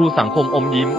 ครูสังคมอมยิ้ม